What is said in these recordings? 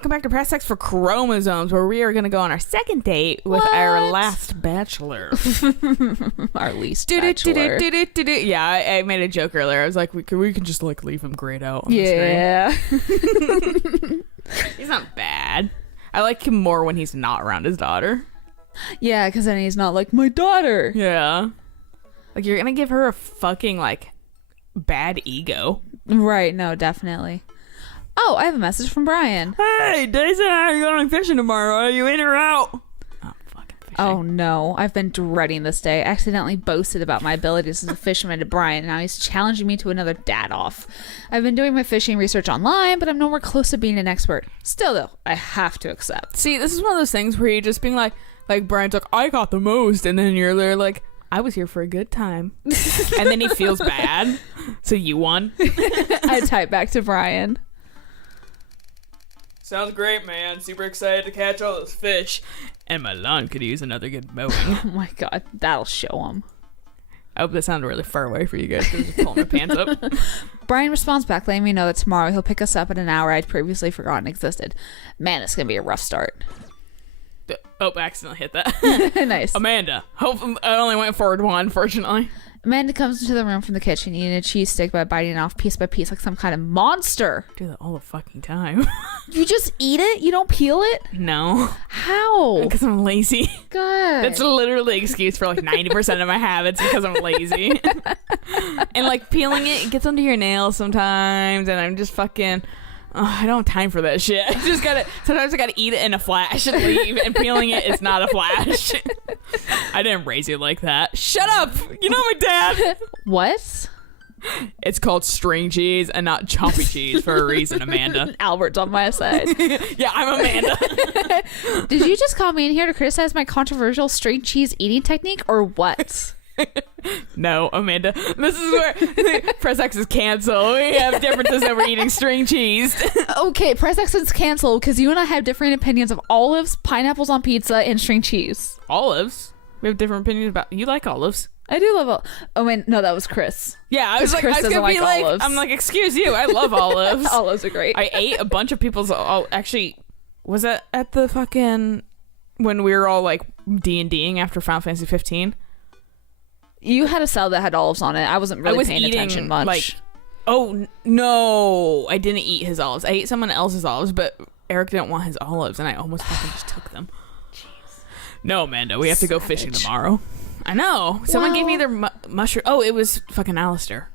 welcome back to Press X for Chromosomes, where we are going to go on our second date with our last bachelor. Our least bachelor. Yeah, I made a joke earlier. I was like, we can just like leave him grayed out on the screen. He's not bad. I like him more when he's not around his daughter. Yeah, because then he's not like, my daughter. Yeah. Like, you're going to give her a fucking, like, bad ego. Right, no, definitely. Oh, I have a message from Brian. Hey, Daisy and I are going fishing tomorrow. Are you in or out? Oh, fucking fishing. Oh, no. I've been dreading this day. I accidentally boasted about my abilities as a fisherman to Brian, and now he's challenging me to another dad-off. I've been doing my fishing research online, but I'm nowhere close to being an expert. Still, though, I have to accept. See, this is one of those things where you're just being like Brian's like, I got the most, and then you're there like, I was here for a good time. And then he feels bad, so you won. I type back to Brian. Sounds great, man. Super excited to catch all those fish. And my lawn could use another good mowing. Oh my god, that'll show him. I hope that sounded really far away for you guys. I'm just pulling my pants up. Brian responds back, letting me know that tomorrow he'll pick us up at an hour I'd previously forgotten existed. Man, it's gonna be a rough start. Oh, I accidentally hit that. Nice. Amanda. Hopefully, I only went forward one, fortunately. Amanda comes into the room from the kitchen eating a cheese stick by biting it off piece by piece like some kind of monster. I do that all the fucking time. You just eat it? You don't peel it? No. How? Because I'm lazy. God. That's literally an excuse for like 90% of my habits because I'm lazy. And like peeling it gets under your nails sometimes, and I'm just fucking... Oh, I don't have time for that shit. Sometimes I gotta eat it in a flash and leave, and peeling it is not a flash. I didn't raise you like that. Shut up! You know my dad! What? It's called string cheese and not choppy cheese for a reason, Amanda. Albert's on my side. Yeah, I'm Amanda. Did you just call me in here to criticize my controversial string cheese eating technique, or what? No, Amanda. This is where Press X is canceled. We have differences over eating string cheese. Okay, Press X is canceled because you and I have different opinions of olives, pineapples on pizza, and string cheese. Olives? We have different opinions about... You like olives. I do love oh wait, no, that was Chris. Yeah, I was Chris gonna be like, olives. I'm like, excuse you, I love olives. Olives are great. I ate a bunch of people's... actually, was that at the fucking... When we were all like D&Ding after Final Fantasy 15? You had a salad that had olives on it. I wasn't really paying attention much. Like, oh, no. I didn't eat his olives. I ate someone else's olives, but Eric didn't want his olives, and I almost fucking just took them. Jeez. No, Amanda, we have to go fishing tomorrow. I know. Someone gave me their mushroom. Oh, it was fucking Alistair.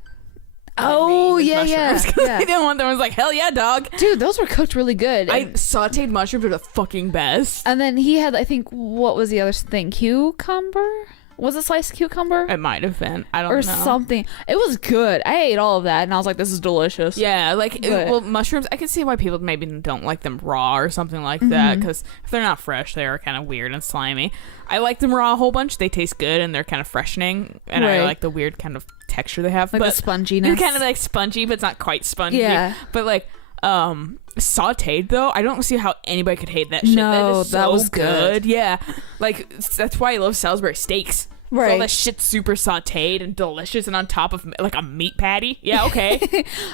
Oh, yeah. I didn't want them. I was like, hell yeah, dog. Dude, those were cooked really good. I sauteed mushrooms are the fucking best. And then he had, I think, what was the other thing? Cucumber? Was it sliced cucumber? It might have been. I don't know. Or something. It was good. I ate all of that, and I was like, this is delicious. Yeah, like, well, mushrooms, I can see why people maybe don't like them raw or something like that, because if they're not fresh, they are kind of weird and slimy. I like them raw a whole bunch. They taste good, and they're kind of freshening, and I like the weird kind of texture they have. Like the sponginess. It's kind of like spongy, but it's not quite spongy. Yeah. But like, sauteed though, I don't see how anybody could hate that shit. No, that was good. Yeah, like that's why I love Salisbury steaks. Right, all that shit's super sauteed and delicious, and on top of like a meat patty. Yeah, okay.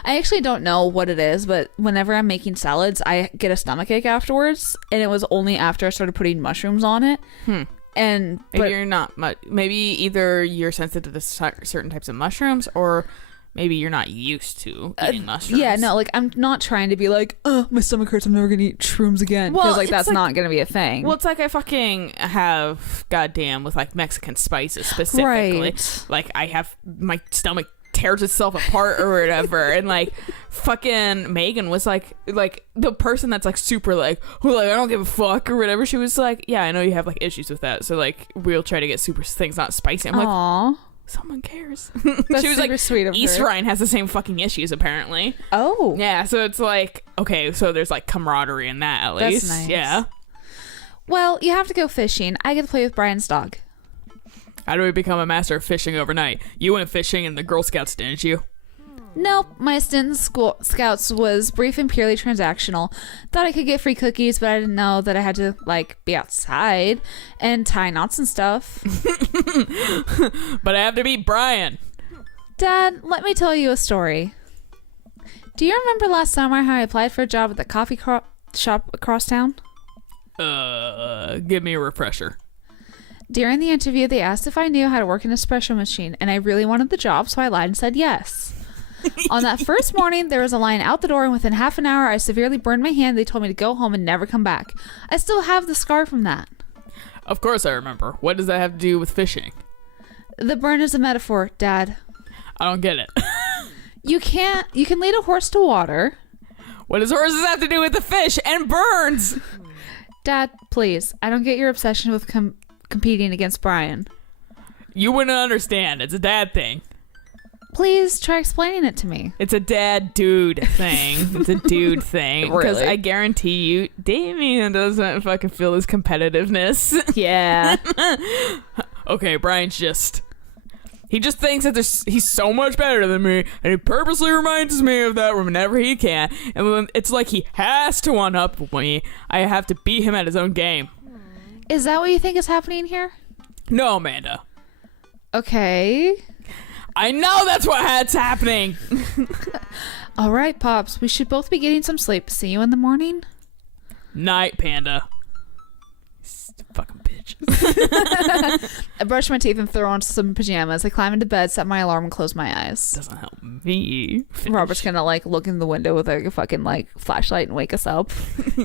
I actually don't know what it is, but whenever I'm making salads, I get a stomachache afterwards, and it was only after I started putting mushrooms on it. And maybe you're not. Maybe either you're sensitive to certain types of mushrooms, or maybe you're not used to eating mushrooms. Yeah, no, like, I'm not trying to be like, oh, my stomach hurts, I'm never gonna eat shrooms again. Because, like, that's not gonna be a thing. Well, it's like I fucking have, goddamn, with, like, Mexican spices specifically. Right. Like, I have, my stomach tears itself apart or whatever. And, like, fucking Megan was, like, the person that's, like, super, like, who, like, I don't give a fuck or whatever. She was like, yeah, I know you have, like, issues with that. So, like, we'll try to get super things not spicy. I'm like, aww. Someone cares. That's she was super like, sweet of East her. Rhine has the same fucking issues apparently. Oh. Yeah, so it's like, okay, so there's like camaraderie in that at least. That's nice. Yeah. Well, you have to go fishing. I get to play with Brian's dog. How do we become a master of fishing overnight? You went fishing in the Girl Scouts, didn't you? Nope, my stint in Scouts was brief and purely transactional. Thought I could get free cookies, but I didn't know that I had to, like, be outside and tie knots and stuff. But I have to beat Brian. Dad, let me tell you a story. Do you remember last summer how I applied for a job at the coffee shop across town? Give me a refresher. During the interview, they asked if I knew how to work an espresso machine, and I really wanted the job, so I lied and said yes. On that first morning, there was a line out the door, and within half an hour, I severely burned my hand. They told me to go home and never come back. I still have the scar from that. Of course I remember. What does that have to do with fishing? The burn is a metaphor, Dad. I don't get it. You can lead a horse to water. What does horses have to do with the fish and burns? Dad, please. I don't get your obsession with competing against Brian. You wouldn't understand. It's a dad thing. Please try explaining it to me. It's a dad dude thing. It's a dude thing. Because Really? I guarantee you, Damien doesn't fucking feel his competitiveness. Yeah. Okay, Brian's he just thinks that he's so much better than me, and he purposely reminds me of that whenever he can. And when it's like he has to one-up me, I have to beat him at his own game. Is that what you think is happening here? No, Amanda. Okay. I know that's what's happening. All right, Pops. We should both be getting some sleep. See you in the morning. Night, Panda. Fucking bitch. I brush my teeth and throw on some pajamas. I climb into bed, set my alarm, and close my eyes. Doesn't help me. Robert's gonna look in the window with a fucking flashlight and wake us up.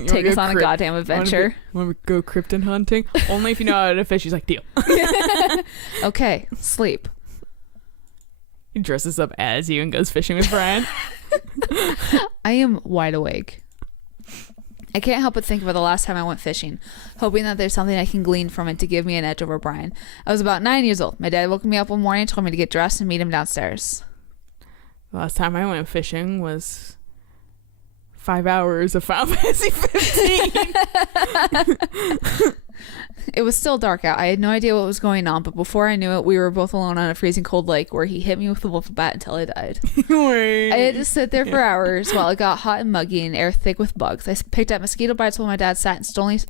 Take us on a goddamn adventure. Want to go krypton hunting? Only if you know how to fish. He's like, deal. Okay, sleep. He dresses up as you and goes fishing with Brian. I am wide awake. I can't help but think about the last time I went fishing, hoping that there's something I can glean from it to give me an edge over Brian. I was about 9 years old. My dad woke me up one morning and told me to get dressed and meet him downstairs. The last time I went fishing was 5 hours of Final Fantasy 15. It was still dark out. I had no idea what was going on, but before I knew it, we were both alone on a freezing cold lake where he hit me with a wolf bat until I died. Wait. I had to sit there for hours while it got hot and muggy and air thick with bugs. I picked up mosquito bites while my dad sat in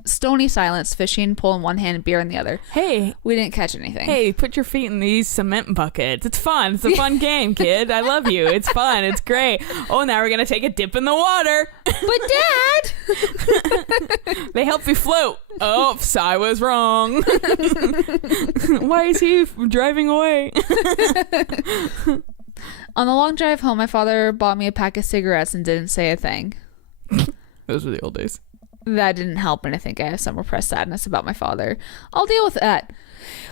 stony silence, fishing, pole in one hand and beer in the other. Hey. We didn't catch anything. Hey, put your feet in these cement buckets. It's fun. It's a fun game, kid. I love you. It's fun. It's great. Oh, now we're going to take a dip in the water. But Dad! They help you float. Oh, I was wrong. Why is he driving away? On the long drive home, my father bought me a pack of cigarettes and didn't say a thing. Those were the old days. That didn't help, and I think I have some repressed sadness about my father. I'll deal with that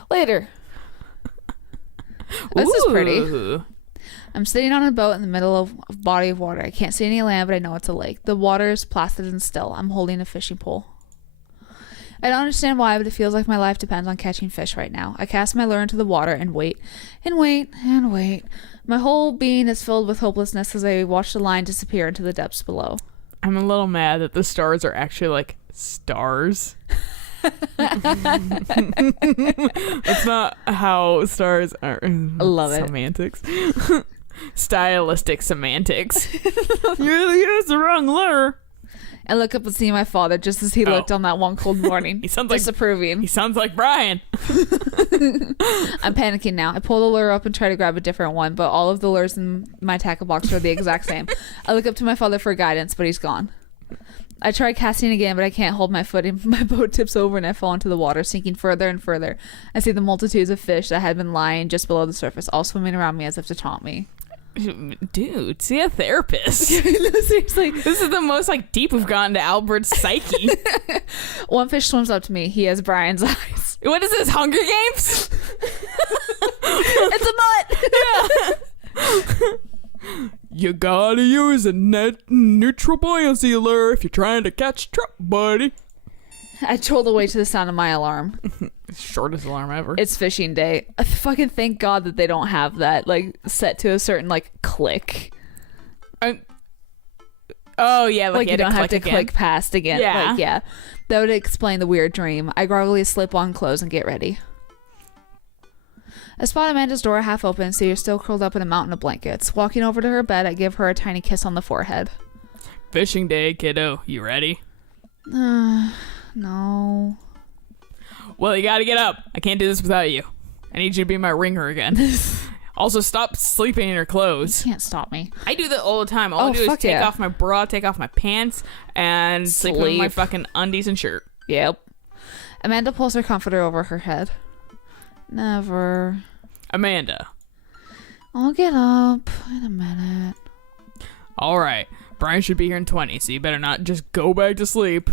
later. This is pretty. I'm sitting on a boat in the middle of a body of water. I can't see any land, but I know it's a lake. The water is placid and still. I'm holding a fishing pole. I don't understand why, but it feels like my life depends on catching fish right now. I cast my lure into the water and wait, and wait, and wait. My whole being is filled with hopelessness as I watch the line disappear into the depths below. I'm a little mad that the stars are actually like stars. That's not how stars are. I love it. Semantics. Stylistic semantics. You used the wrong lure. I look up and see my father just as he looked on that one cold morning. He sounds disapproving. He sounds like Brian. I'm panicking now. I pull the lure up and try to grab a different one, but all of the lures in my tackle box are the exact same. I look up to my father for guidance, but he's gone. I try casting again, but I can't hold my footing. My boat tips over and I fall into the water, sinking further and further. I see the multitudes of fish that had been lying just below the surface, all swimming around me as if to taunt me. Dude, see a therapist. No, seriously. This is the most deep we've gotten to Albert's psyche. One fish swims up to me. He has Brian's eyes. What is this, Hunger Games? It's a mutt. Yeah. You gotta use a neutral buoyancy lure if you're trying to catch trout, buddy. I trolled away to the sound of my alarm. Shortest alarm ever. It's fishing day. I fucking thank God that they don't have that set to a certain click. Oh yeah, you don't have to click past again. Yeah. Yeah. That would explain the weird dream. I groggily slip on clothes and get ready. I spot Amanda's door half open, so you're still curled up in a mountain of blankets. Walking over to her bed, I give her a tiny kiss on the forehead. Fishing day, kiddo. You ready? No. Well, you gotta get up. I can't do this without you. I need you to be my ringer again. Also, stop sleeping in your clothes. You can't stop me. I do that all the time. All I do is take yeah. off my bra, take off my pants, and sleep in my fucking undies and shirt. Yep. Amanda pulls her comforter over her head. Never. Amanda. I'll get up in a minute. All right. Brian should be here in 20, so you better not just go back to sleep.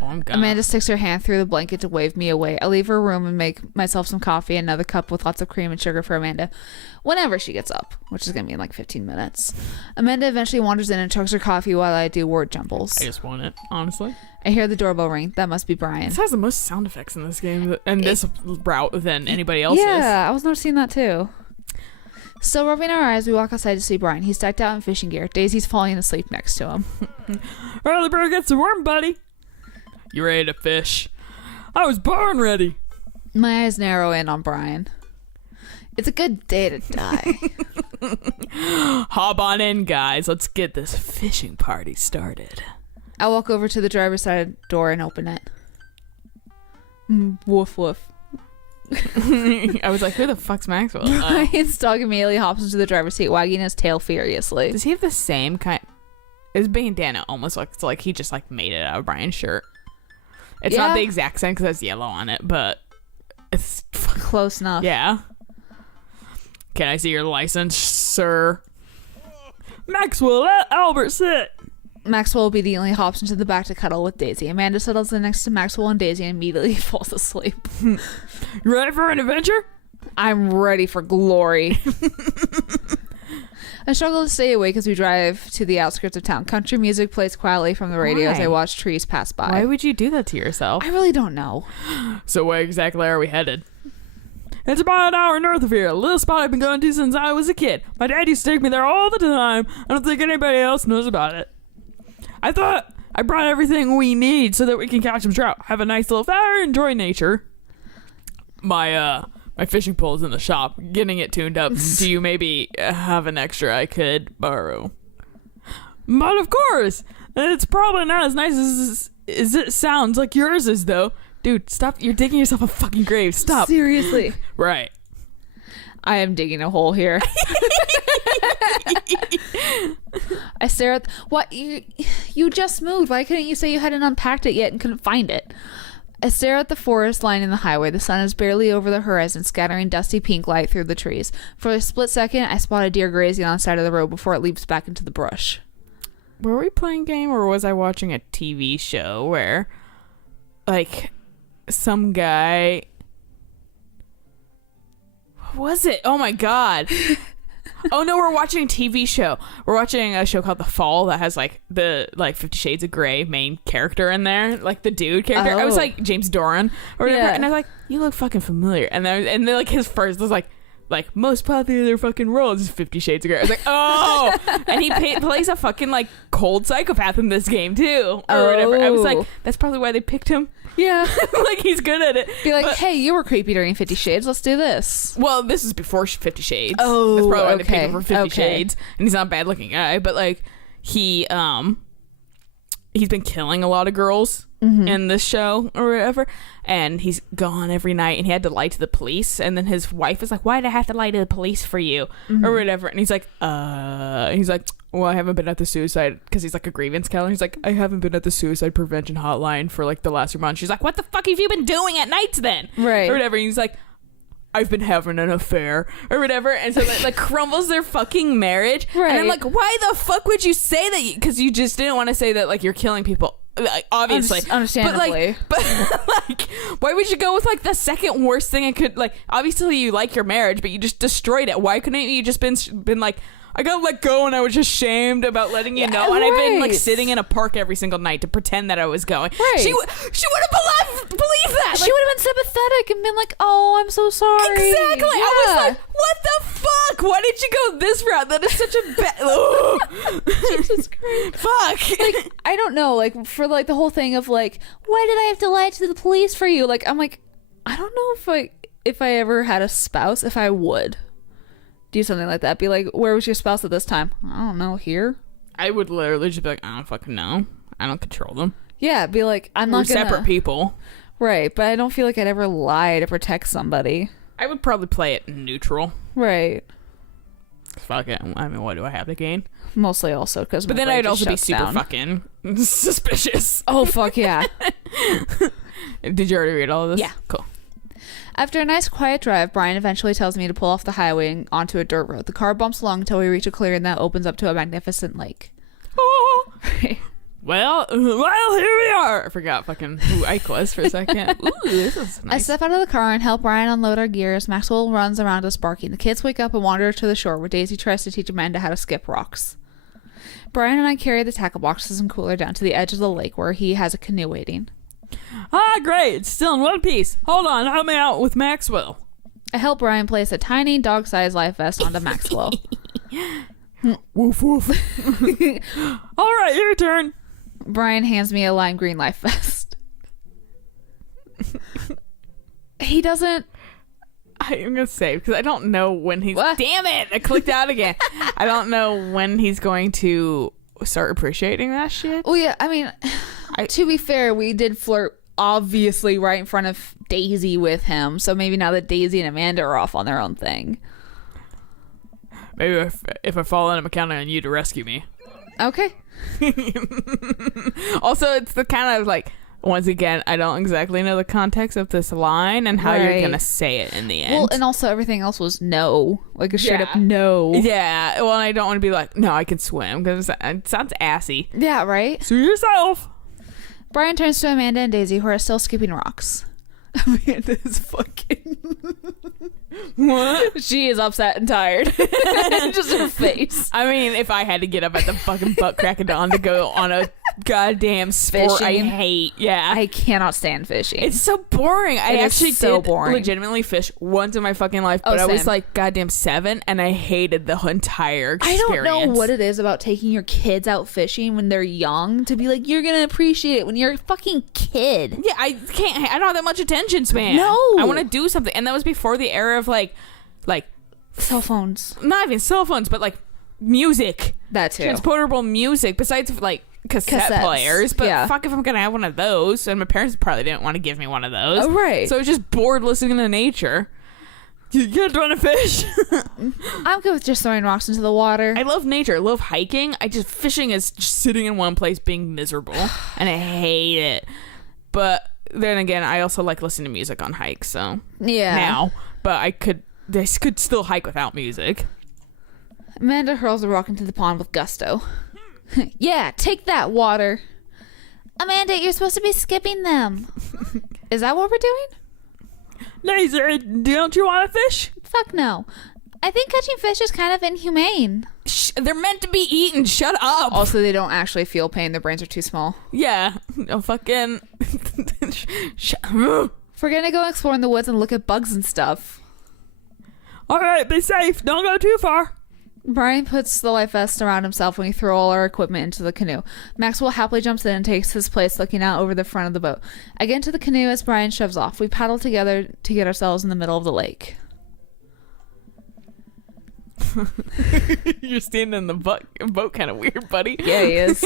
Oh, I'm gonna. Amanda sticks her hand through the blanket to wave me away. I leave her room and make myself some coffee and another cup with lots of cream and sugar for Amanda whenever she gets up, which is going to be in like 15 minutes. Amanda eventually wanders in and chugs her coffee while I do word jumbles. I just want it, honestly. I hear the doorbell ring. That must be Brian. This has the most sound effects in this game and this route than anybody else's. Yeah, I was noticing that too. Still rubbing our eyes, we walk outside to see Brian. He's decked out in fishing gear. Daisy's falling asleep next to him. Early bird gets the worm, buddy. You ready to fish? I was born ready. My eyes narrow in on Brian. It's a good day to die. Hop on in, guys. Let's get this fishing party started. I walk over to the driver's side door and open it. Woof woof. I was like, who the fuck's Maxwell? Brian's dog immediately hops into the driver's seat, wagging his tail furiously. Does he have the same kind? His bandana almost looks like he just like made it out of Brian's shirt. It's not the exact same because it has yellow on it, but it's close enough. Yeah. Can I see your license, sir? Maxwell, let Albert sit. Maxwell obediently hops into the back to cuddle with Daisy. Amanda settles in next to Maxwell and Daisy and immediately falls asleep. You ready for an adventure? I'm ready for glory. I struggle to stay awake as we drive to the outskirts of town. Country music plays quietly from the radio as I watch trees pass by. Why would you do that to yourself? I really don't know. So where exactly are we headed? It's about an hour north of here. A little spot I've been going to since I was a kid. My dad used to take me there all the time. I don't think anybody else knows about it. I thought I brought everything we need so that we can catch some trout, have a nice little fire, enjoy nature. My fishing pole is in the shop, getting it tuned up. Do you maybe have an extra I could borrow? But of course, it's probably not as nice as it sounds like yours is, though. Dude, stop. You're digging yourself a fucking grave. Stop. Seriously. Right. I am digging a hole here. I stare at... What? You just moved. Why couldn't you say you hadn't unpacked it yet and couldn't find it? I stare at the forest lining the highway. The sun is barely over the horizon, scattering dusty pink light through the trees. For a split second, I spot a deer grazing on the side of the road before it leaps back into the brush. Were we playing a game or was I watching a TV show where, like, some guy... What was it? Oh my god. Oh no, we're watching a TV show. We're watching a show called The Fall that has like the 50 Shades of Grey main character in there, like the dude character. I was like James Doran or whatever, and I was like, you look fucking familiar. And then like his first was like most popular fucking roles is 50 Shades of Grey. I was like, oh, and he plays a fucking like cold psychopath in this game too, or whatever. I was like, that's probably why they picked him. Yeah. Like he's good at it. Be like, hey, you were creepy during 50 Shades. Let's do this. Well, this is before 50 Shades. Oh, that's probably why they okay. picked him for 50 Shades. And he's not a bad looking guy, but like he's been killing a lot of girls in this show or whatever, and he's gone every night and he had to lie to the police, and then his wife is like, why did I have to lie to the police for you or whatever, and he's like well, I haven't been at the suicide, because he's like a grievance counselor. He's like, I haven't been at the suicide prevention hotline for like the last 3 months. She's like, what the fuck have you been doing at nights then? Right. Or whatever. And he's like, I've been having an affair or whatever. And so that like crumbles their fucking marriage. Right. And I'm like, why the fuck would you say that? Because you just didn't want to say that like you're killing people. Like, obviously. Understandably. But like, why would you go with like the second worst thing it could, like, obviously you like your marriage, but you just destroyed it. Why couldn't you just been like, I got let go and I was just shamed about letting you know. And I've been like sitting in a park every single night to pretend that I was going. Right. She would have believed that. She would have been sympathetic and been like, oh, I'm so sorry. Exactly. Yeah. I was like, what the fuck? Why did you go this route? That is such a bad... Jesus Christ. Fuck. Like, I don't know, like, for like the whole thing of like, why did I have to lie to the police for you? Like, I'm like, I don't know if I ever had a spouse, if I would do something like that. Be like, where was your spouse at this time? I don't know, here. I would literally just be like, I don't fucking know. I don't control them. Yeah, be like, I'm not gonna... separate people. Right, but I don't feel like I'd ever lie to protect somebody. I would probably play it neutral. Right. Fuck it. I mean, what do I have to gain? Mostly also because. But then I'd also be super fucking suspicious. Oh fuck yeah! Did you already read all of this? Yeah. Cool. After a nice quiet drive, Brian eventually tells me to pull off the highway and onto a dirt road. The car bumps along until we reach a clearing that opens up to a magnificent lake. Oh. Well, here we are. I forgot fucking who Ike was for a second. Ooh, this is nice. I step out of the car and help Brian unload our gears. Maxwell runs around us barking. The kids wake up and wander to the shore where Daisy tries to teach Amanda how to skip rocks. Brian and I carry the tackle boxes and cooler down to the edge of the lake where he has a canoe waiting. Ah, great. It's still in one piece. Hold on. Help me out with Maxwell. I help Brian place a tiny dog-sized life vest onto Maxwell. Woof, woof. All right, your turn. Brian hands me a lime green life vest. He doesn't... I'm going to save because I don't know when he's... What? Damn it. I clicked out again. I don't know when he's going to start appreciating that shit. Well, yeah, I mean, to be fair, we did flirt obviously right in front of Daisy with him. So maybe now that Daisy and Amanda are off on their own thing. Maybe if I fall in, I'm counting on you to rescue me. Okay. Also, it's the kind of like, once again, I don't exactly know the context of this line and how you're gonna say it in the end. Well, and also everything else was no, like a straight up no. Yeah. Well, I don't want to be like, no, I can swim because it sounds assy. Yeah, right. Sue yourself. Brian turns to Amanda and Daisy, who are still skipping rocks. Amanda's fucking... What? She is upset and tired. Just her face. I mean, if I had to get up at the fucking butt crack of dawn to go on a goddamn sport Fishing. I hate. Yeah. I cannot stand fishing. It's so boring. I actually so did boring. legitimately fish once in my fucking life, but I was same. like goddamn 7 and I hated the entire experience. I don't know what it is about taking your kids out fishing when they're young to be like, you're gonna appreciate it when you're a fucking kid. Yeah, I don't have that much attention span. No. I want to do something. And that was before the era of like Cell phones. not even cell phones, but like music. That too. Transportable music besides like cassette Cassettes. players. But Yeah. fuck if I'm gonna have one of those. And my parents probably didn't want to give me one of those. Oh, right. So I was just bored listening to nature. You guys want to fish? I'm good with just throwing rocks into the water. I love nature. I love hiking. Fishing is just sitting in one place being miserable. And I hate it. But then again, I also like listening to music on hikes, so Yeah. now. But I could still hike without music. Amanda hurls a rock into the pond with gusto. Yeah, take that, water. Amanda, you're supposed to be skipping them. Is that what we're doing? Laser, don't you want to fish? Fuck no. I think catching fish is kind of inhumane. They're meant to be eaten. Shut up. Also, they don't actually feel pain. Their brains are too small. Yeah. No fucking... If we're gonna go explore in the woods and look at bugs and stuff. All right, be safe. Don't go too far. Brian puts the life vest around himself when we throw all our equipment into the canoe. Maxwell happily jumps in and takes his place looking out over the front of the boat. I get into the canoe as Brian shoves off. We paddle together to get ourselves in the middle of the lake. You're standing in the boat kind of weird, buddy. Yeah, he is.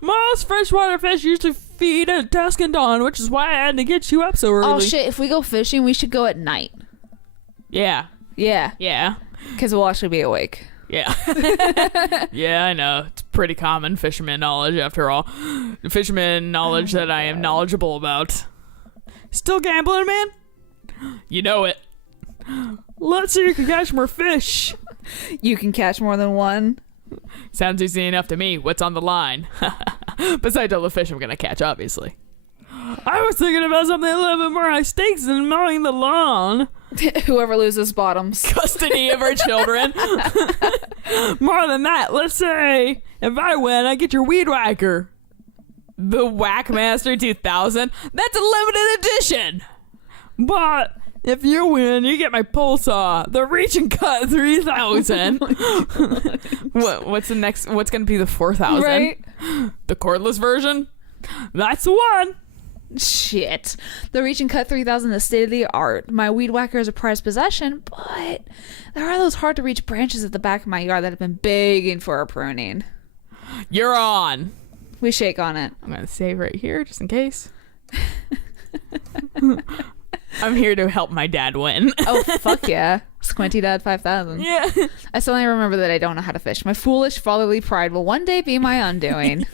Most freshwater fish usually feed at dusk and dawn, which is why I had to get you up so early. Oh shit, if we go fishing, we should go at night. Yeah. Yeah. Yeah. Because we'll actually be awake. Yeah. Yeah, I know. It's pretty common fisherman knowledge, after all. Fisherman knowledge that I am knowledgeable about. Still gambling, man? You know it. Let's see if you can catch more fish. You can catch more than one. Sounds easy enough to me. What's on the line? Besides all the fish I'm going to catch, obviously. I was thinking about something a little bit more high stakes than mowing the lawn. Whoever loses bottoms. Custody of our children. More than that, let's say if I win, I get your weed whacker. The Whackmaster 2000. That's a limited edition. But if you win, you get my pole saw, the Reach and Cut 3000. What's the next? What's going to be the 4000? Right? The cordless version? That's the one. Shit. The Reach and Cut 3000 is state of the art. My weed whacker is a prized possession, but there are those hard to reach branches at the back of my yard that have been begging for a pruning. You're on. We shake on it. I'm going to save right here just in case. I'm here to help my dad win. Oh, fuck yeah. Squinty Dad 5000. Yeah. I suddenly remember that I don't know how to fish. My foolish fatherly pride will one day be my undoing.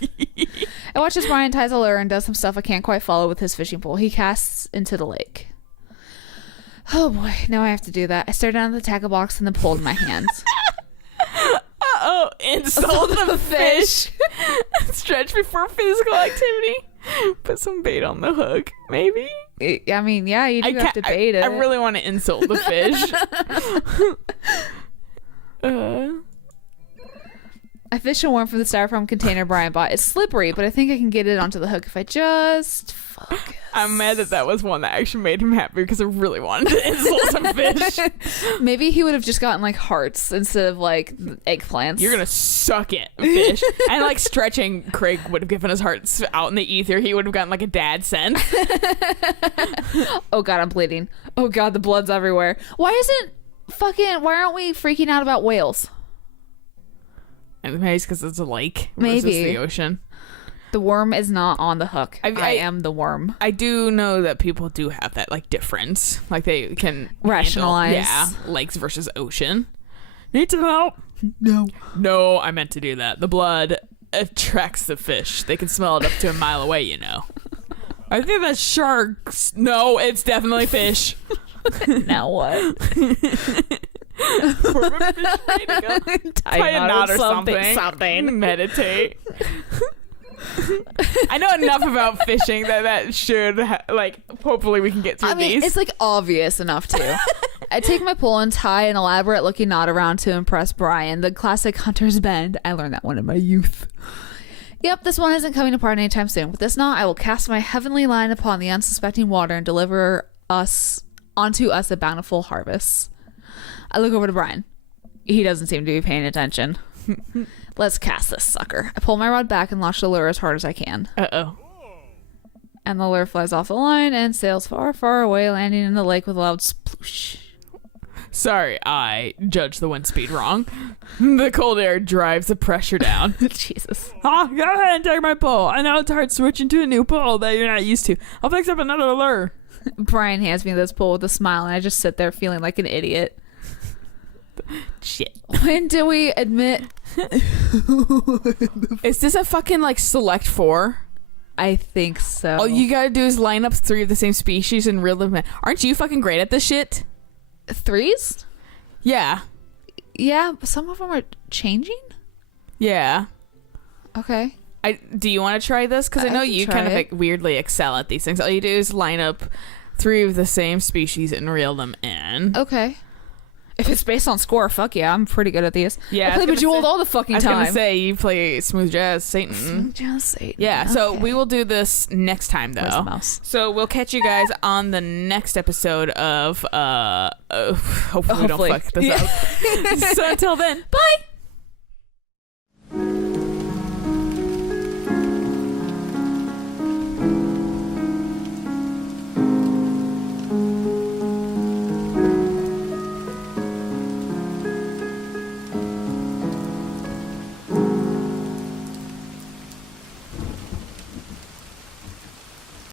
I watch as Brian ties a lure and does some stuff I can't quite follow with his fishing pole. He casts into the lake. Oh boy, now I have to do that. I stare down at the tackle box and the pole in my hands. Uh-oh, insult the fish. Stretch before physical activity. Put some bait on the hook, maybe? I mean, yeah, you do have to bait it. I really want to insult the fish. I fish a worm from the styrofoam container Brian bought. It's slippery, but I think I can get it onto the hook if I just focus. I'm mad that was one that actually made him happy because I really wanted to insult some fish. Maybe he would have just gotten like hearts instead of like eggplants. You're gonna suck it, fish. And like stretching, Craig would have given his hearts out in the ether. He would have gotten like a dad scent. Oh god, I'm bleeding. Oh god, the blood's everywhere. Why aren't we freaking out about whales? And maybe it's because it's a lake Maybe. versus the ocean. The worm is not on the hook. I am the worm. I do know that people do have that like difference. Like they can rationalize. Lakes versus ocean. Need some help? No. No, I meant to do that. The blood attracts the fish. They can smell it up to a mile away, you know. I think that's sharks. No, it's definitely fish. Now what? Tie a knot or something. Meditate. I know enough about fishing that should hopefully we can get through these. It's like obvious enough too. I take my pole and tie an elaborate looking knot around to impress Brian. The classic hunter's bend. I learned that one in my youth. Yep, this one isn't coming apart anytime soon. With this knot, I will cast my heavenly line upon the unsuspecting water and deliver onto us a bountiful harvest. I look over to Brian. He doesn't seem to be paying attention. Let's cast this sucker. I pull my rod back and launch the lure as hard as I can. Uh-oh. And the lure flies off the line and sails far, far away, landing in the lake with a loud sploosh. Sorry, I judged the wind speed wrong. The cold air drives the pressure down. Jesus. Go ahead and take my pole. I know it's hard switching to a new pole that you're not used to. I'll fix up another lure. Brian hands me this pole with a smile, and I just sit there feeling like an idiot. Shit. When do we admit? Is this a fucking select 4? I think so. All you gotta do is line up 3 of the same species and reel them in. Aren't you fucking great at this shit? 3s? Yeah. Yeah, but some of them are changing? Yeah. Okay. Do you want to try this? Because I know you kind of weirdly excel at these things. All you do is line up 3 of the same species and reel them in. Okay. If it's based on score, fuck yeah, I'm pretty good at these. Yeah, I play Bejeweled all the fucking time. I was gonna say you play Smooth Jazz Satan. Smooth Jazz Satan. Yeah, so we will do this next time though. Where's the mouse? So we'll catch you guys on the next episode of hopefully we don't fuck this up. So until then, bye.